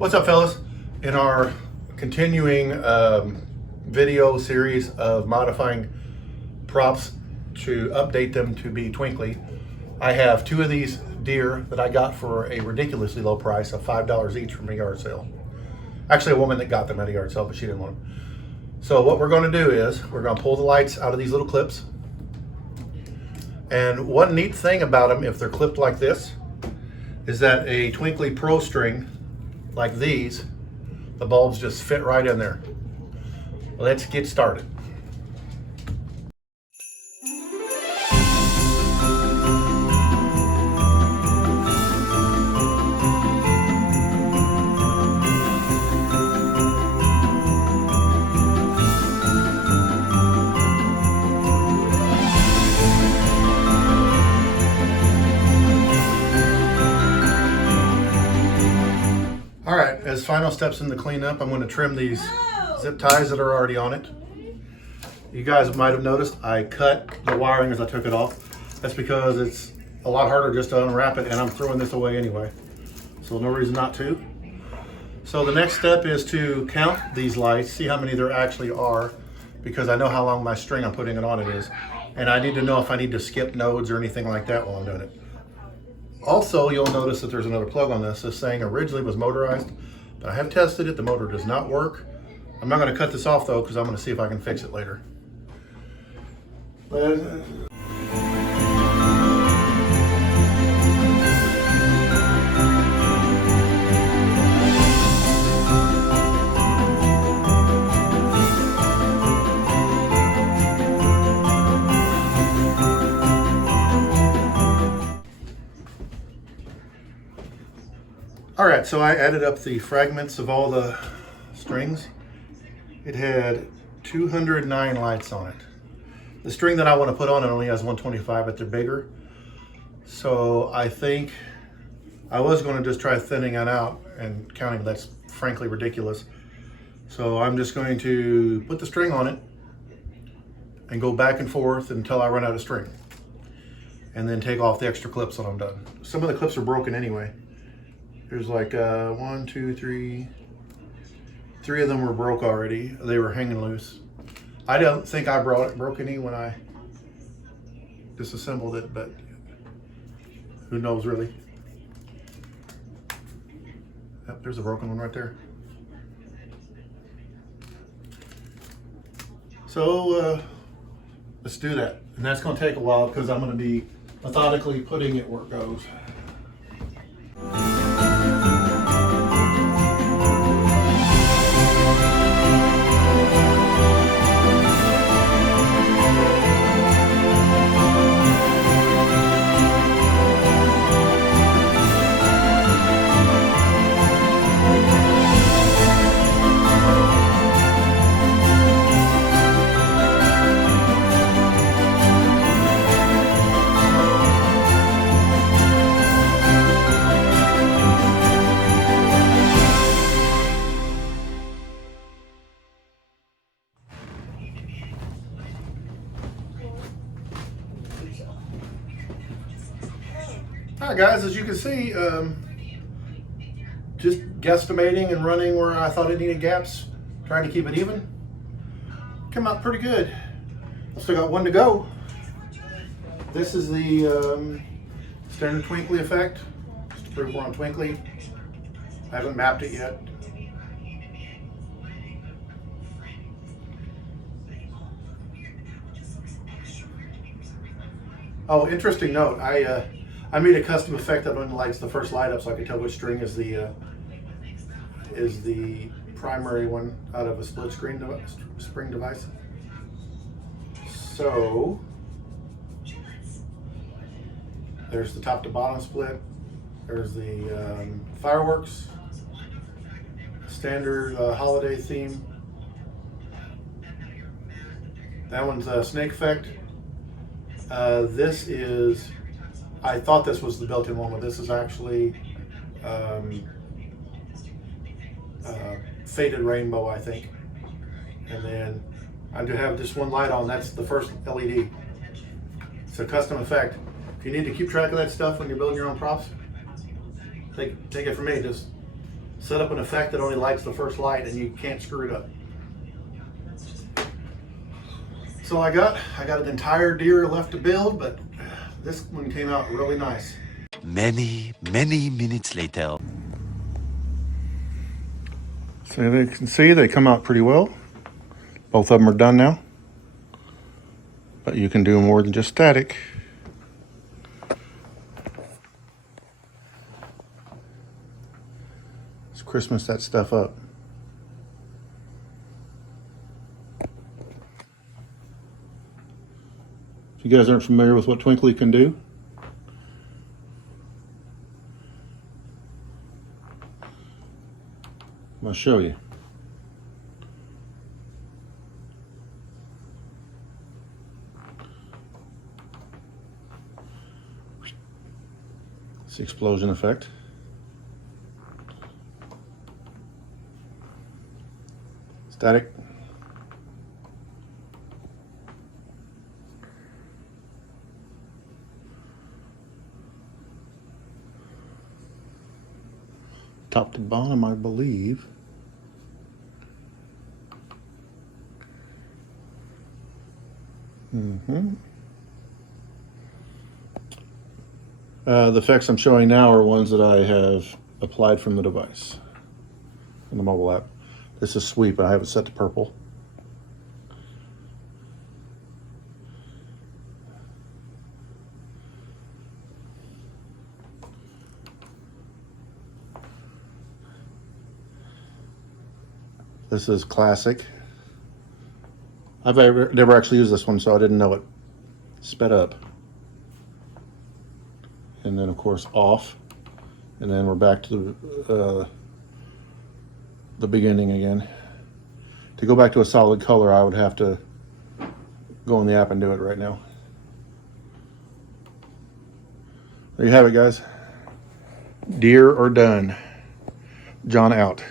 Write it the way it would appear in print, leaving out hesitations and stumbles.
What's up, fellas? In our continuing video series of modifying props to update them to be twinkly, I have two of these deer that I got for a ridiculously low price of $5 each from a yard sale. Actually, a woman that got them at a yard sale, but she didn't want them. So what we're going to do is we're going to pull the lights out of these little clips. And one neat thing about them, if they're clipped like this, is that a Twinkly Pro string like these, the bulbs just fit right in there. Let's get started. All right, as final steps in the cleanup, I'm going to trim these zip ties that are already on it. You guys might have noticed I cut the wiring as I took it off. That's because it's a lot harder just to unwrap it, and I'm throwing this away anyway. So no reason not to. So the next step is to count these lights, see how many there actually are, because I know how long my string I'm putting it on it is. And I need to know if I need to skip nodes or anything like that while I'm doing it. Also, you'll notice that there's another plug on this. This thing originally was motorized, but I have tested it. The motor does not work. I'm not going to cut this off though, because I'm going to see if I can fix it later. All right, so I added up the fragments of all the strings. It had 209 lights on it. The string that I want to put on it only has 125, but they're bigger. So I think I was going to just try thinning it out and counting, but that's frankly ridiculous. So I'm just going to put the string on it and go back and forth until I run out of string. And then take off the extra clips when I'm done. Some of the clips are broken anyway. There's like 1, 2, 3. 3 of them were broke already. They were hanging loose. I don't think I broke any when I disassembled it, but who knows really. Yep, there's a broken one right there. So let's do that. And that's going to take a while because I'm going to be methodically putting it where it goes. All right, guys, as you can see, just guesstimating and running where I thought it needed gaps, trying to keep it even. Came out pretty good. I still got one to go. This is the standard twinkly effect, just to prove we're on twinkly. I haven't mapped it yet. Oh, interesting note. I made a custom effect that only lights the first light up, so I can tell which string is the primary one out of a split spring device. So there's the top to bottom split. There's the fireworks, standard holiday theme. That one's a snake effect. This is, I thought this was the built-in one, but this is actually faded rainbow, I think. And then I do have this one light on. That's the first LED. It's a custom effect. If you need to keep track of that stuff when you're building your own props, take it from me. Just set up an effect that only lights the first light and you can't screw it up. So I got an entire deer left to build, but this one came out really nice. Many minutes later. So you can see they come out pretty well. Both of them are done now. But you can do more than just static. Let's Christmas that stuff up. If you guys aren't familiar with what Twinkly can do, I'm going to show you. It's the explosion effect. Static. Top to bottom, I believe. The effects I'm showing now are ones that I have applied from the device in the mobile app. This is sweep, and I have it set to purple. This is classic. I've never actually used this one, so I didn't know it. Sped up. And then, of course, off. And then we're back to the beginning again. To go back to a solid color, I would have to go in the app and do it right now. There you have it, guys. Deer or done. John out.